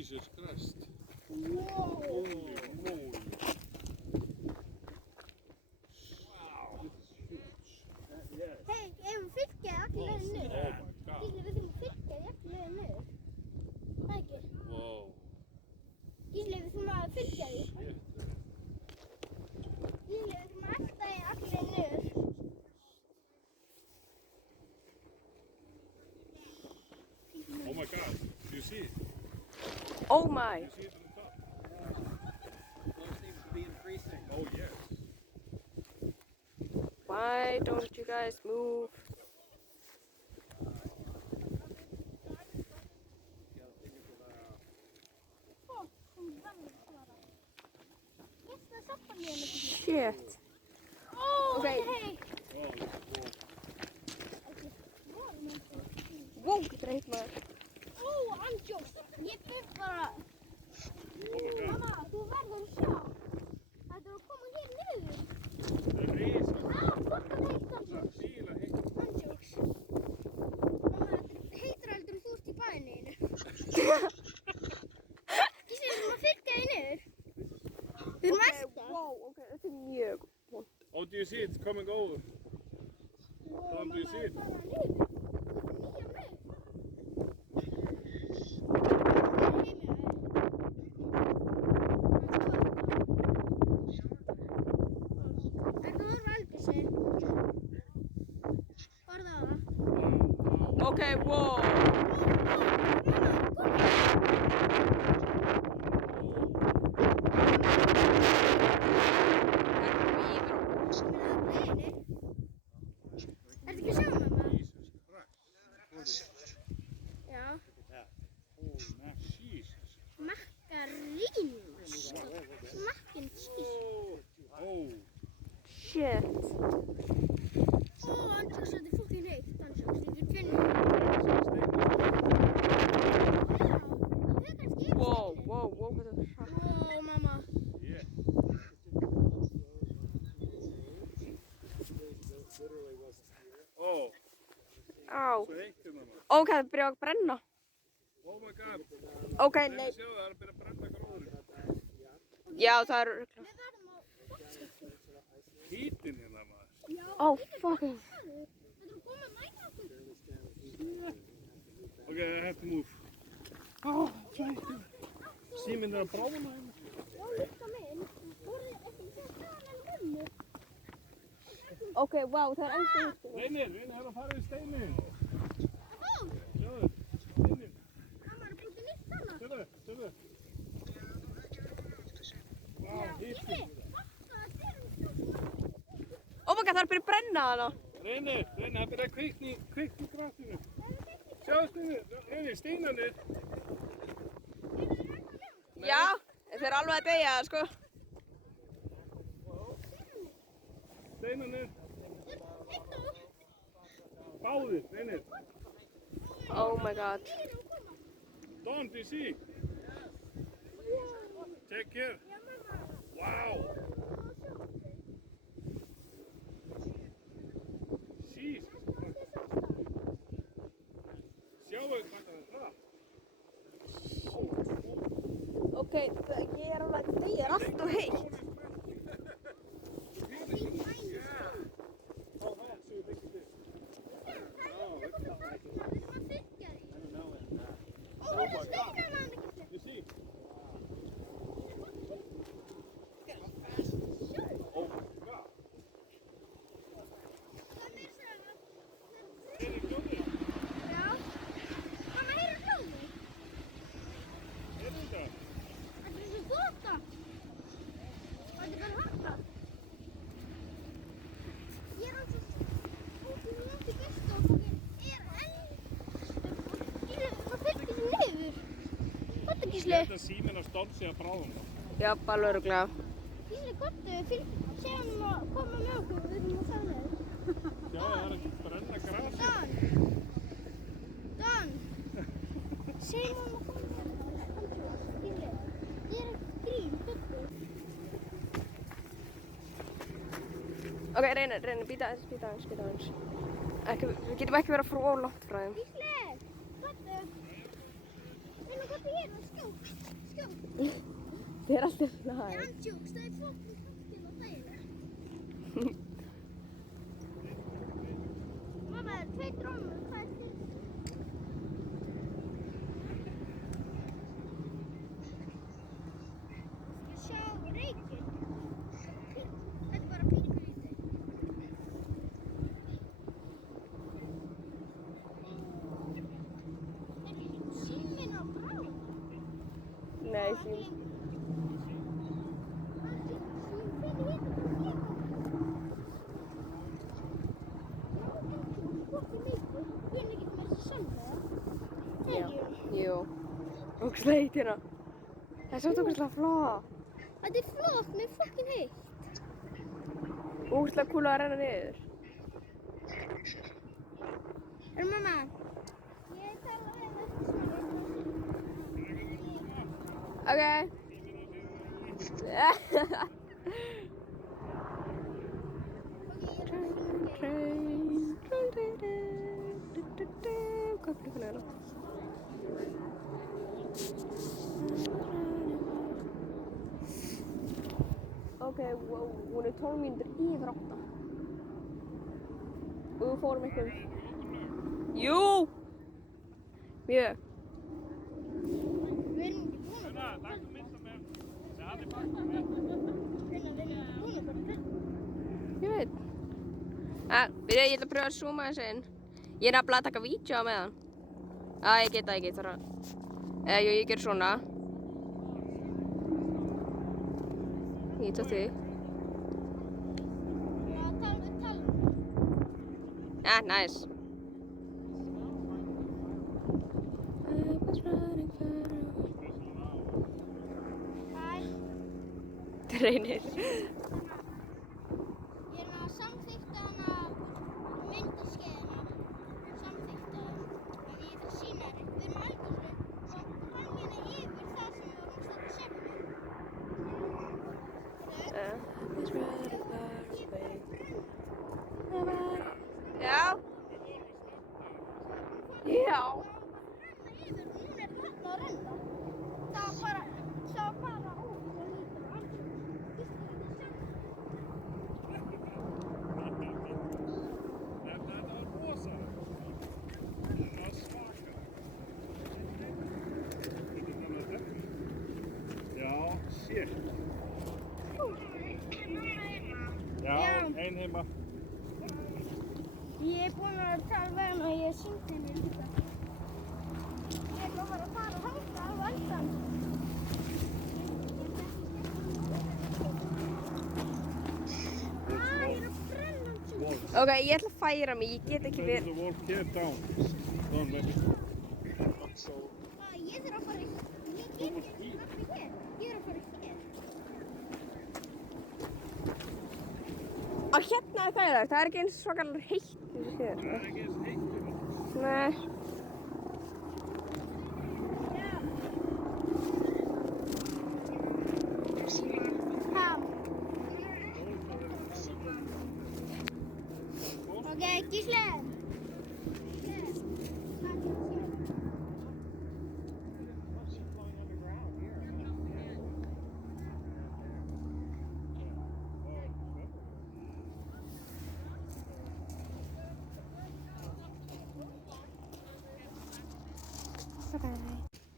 Jesus Christ. Wow. Holy moly. Wow. This is huge. Yes. Hei, ef við fylgja allir leiðin niður. Oh my God. Gísli, við þurfum að fylgja allir leiðin niður. Það ekki? Wow. Gísli, við þurfum að fylgja því. Shit. Gísli, við þurfum að elta því allir leiðin niður. Oh my God. Do you see it? Oh my. Do you see it on the top? Those seem to be increasing. Oh yes. Why don't you guys move? Ó, kom fram bara. Gísli, það stoppar leiðin ekki. Shit. Ó, Okay. hei. Oh, this is Wow, getur það hitt maður. Ó, andjóks. Ég byrð bara. Oh my God. Mamma, þú verður að sjá. Þetta er að koma hér niður. Það er risa. Á, fokkan heitt andjóks. Bíla heitt. Andjóks. Mamma, þetta er heitur heldur en þú ert í bæðinu einu. Gísli, við erum að fylgja því niður. Við erum að elta. Wow, ok, þetta er mjög vond. Oh, do you see it coming over? Don't you see it? Bara niður. Nýja með. Þetta var Valdísi. Horfðu á það. Ok, wow. Ertu ekki að sjá mamma? Jesus Christ. Já. Oh, man. Jesus. Makarínus. Mac and cheese. Oh. Shit. Ó, andjóks, þetta er fokkin heitt. Andjóks, ég get finnur. Já, það er kannski yfir Wow, steininn. wow, wow, hvað þetta er hratt. Ó, mamma. Yeah. Oh, Á. svo heitt hérna maður. Ok, það byrjaði að brenna. Oh my God. Ok, Nei, nei. sjá það er að byrja að brenna gróðurinn. Já, það er örugglega. Við verðum á bókstætti. Hítinn hérna maður. Já. Oh, fucking. Þetta er komið næta okkur. Okay, I have to move. Oh, síminn er að brána hérna. Já, líka minn. Voruð ekki sér staðan en gummu? Ok, wow, það er ennþá út. Reynir hérna að fara við steinin. Ó, Sjáðu, steinin. mamma er búin nýtt þarna. Sjáðu. Vá, Gísli, hítinn. vakna, þetta er um Oh my god, það er byrjað að brenna hana. Reynir, það byrja að kveikna í grasinu. Sjáðu steinir, Reynir, steinanir. Já, þeir eru alveg að deyja, sko. Steinanir. Báðir, Reynir. Oh my god. Don, do you see? Take care. Wow. Jesus. Sjáu hvað það er hratt. Ok, ég er alveg að deyja, það er allt og heitt. How hot do you think it is? You see? Oh my God. Reynir, hljóðið. Heyrðu þetta? Gísli, Þetta síminn á stólsi að bráðum. Já, alveg örugglega. Gísli, segjum að koma með okkur, við erum að sjá niður. Já, það er ekki brenna grasi. Dan, segjum að koma með okkur. Gísli, ég er ekki grín, Bubbi. Ok, reynir, býta aðeins. Við getum ekki verið að frá langt frá þeim. Gísli, Bubbi. Reynum Bubbi hér, það er skjótt. djókst. Skjótt. Þið er alltaf Nei, næ. hann djókst. Það er fokkin kaktil á þægilega. Mamma, það er 2 drónur. Hvað er til? Ég sjá reykinn. Þetta er bara pínkulítið. Er síminn á bráð? Nei, sín. Já. Jú. Ógeðslega heitt hérna. Það er samt ógeðslega flott. Þetta er flott, mér er fokkin heitt. Ógeðslega kúl að renna niður. Mamma, ég tala við eftir smá. Ok. Hvað er klukkan hérna? Ok, wow, hún er 12 mínútur yfir 8. Og við fórum eitthvað. Jú! Mjög. Við erum ekki búin að Gunnar, takk fyrir mynda mér. Það er bakka mér. við erum ekki búin að bara Ég veit. Ég ætla að pröfa að zooma þessu inn. Ég er nefnilega að taka vídeo á meðan. Ég get það ekki, þarf að... Jú, ég ger svona. Ég tók því. Já, tala. Nice. Hæ, Reynir. ég er með að samþykta hana myndaskeiðina. Samþykta. En ég ætla að sýna þér. Við erum á eldhúsinu og hann hérna yfir það sem við vorum að standa sefni. Já. Já. Yfir, og núna er þarna að renna. Það var bara út og lítur á andlitið. Þetta var rosalegt. Það var svaka. Já, shit. Já, ein heima. Ég er búin að tala við hann og ég sýndi henni líka. Ég er bara að fara þangað á endan. Ég er að brenna tjúk. Ok, ég ætla að færa mig, ég get ekki Turn verið. the wolf here down. Down, maybe. So, Ég þarf að fara í... Ég get ekki snabbi hér. Ég er að fara í hér. Hérna er þægilegt, það er ekki eins svakalega heitt þessu hér. það er ekki eins heitt. Nei. Ok, Gísli.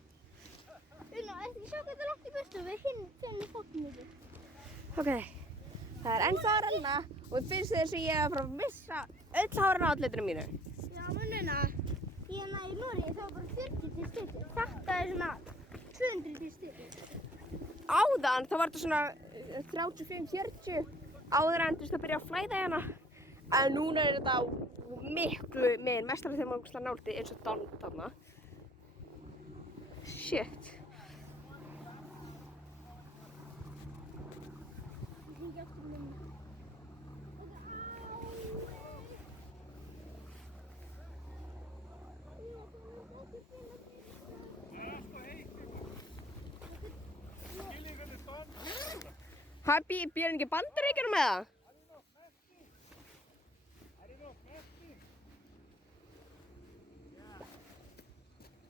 Una, eftir sjá hvað það er langt í burtu við hinn þenni fóttum yfir. Ok, það er ennþá að renna og finnst þess að ég er að fara að missa öll hárin á andlitinu mínu. Já, mununa, hérna í Noregi það var bara 40 til stuttur. Þetta er svona 200 til stuttur. Áðan þá var þetta svona 35-40 áður en það byrja að flæða hérna. En núna er þetta miklu meir, mestlega þegar maður slá náldi eins og þarna. Shit. Hvað býr hann ekki í Bandaríkjunum með það?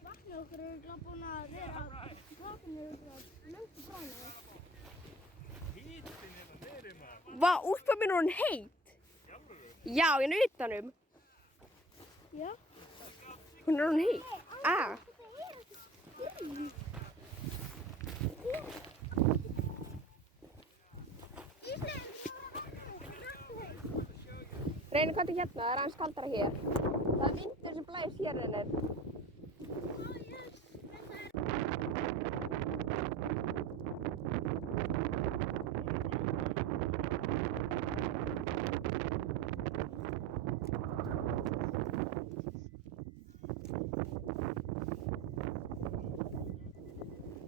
Vatnið Þessi okkur er búin að vera Kápinn er löngu bráðnaður. Hítinn hérna niðri maður. Vá, úlpa mín er hún heit. Jálfurðu? Já, ég er utanum. Já. Hún er hún heit. Ah. Reynir, hvað er hérna? Það er aðeins kaldara hér. Það er vindur sem blæs hér Reynir.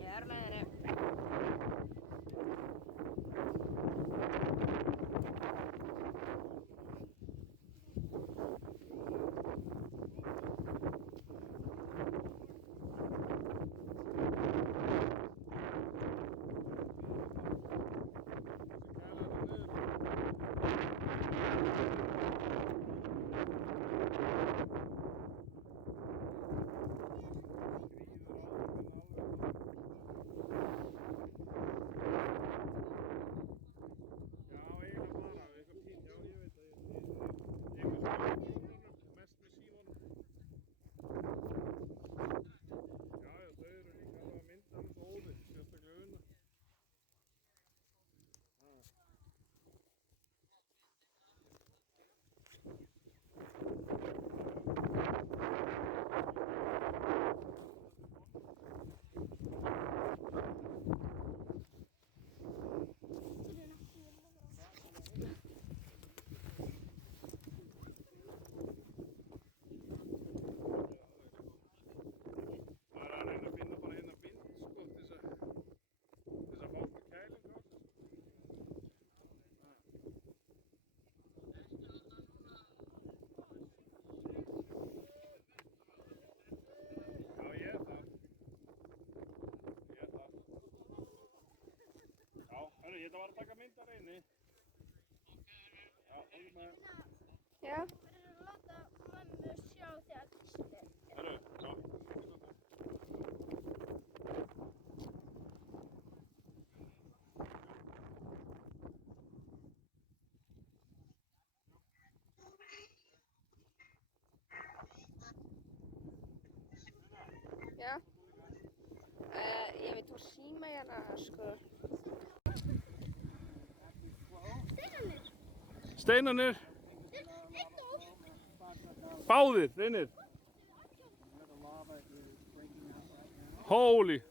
Ég er með henni. Ég ætla að taka mynd af Reyni. Já, með. Já. Verður að láta mömmu sjá þegar Kristi er. Herru, já. Já. Ég veit hvað síma hérna, sko. Steinarnir. Steinarnir. Báðir, Reynir. Holy.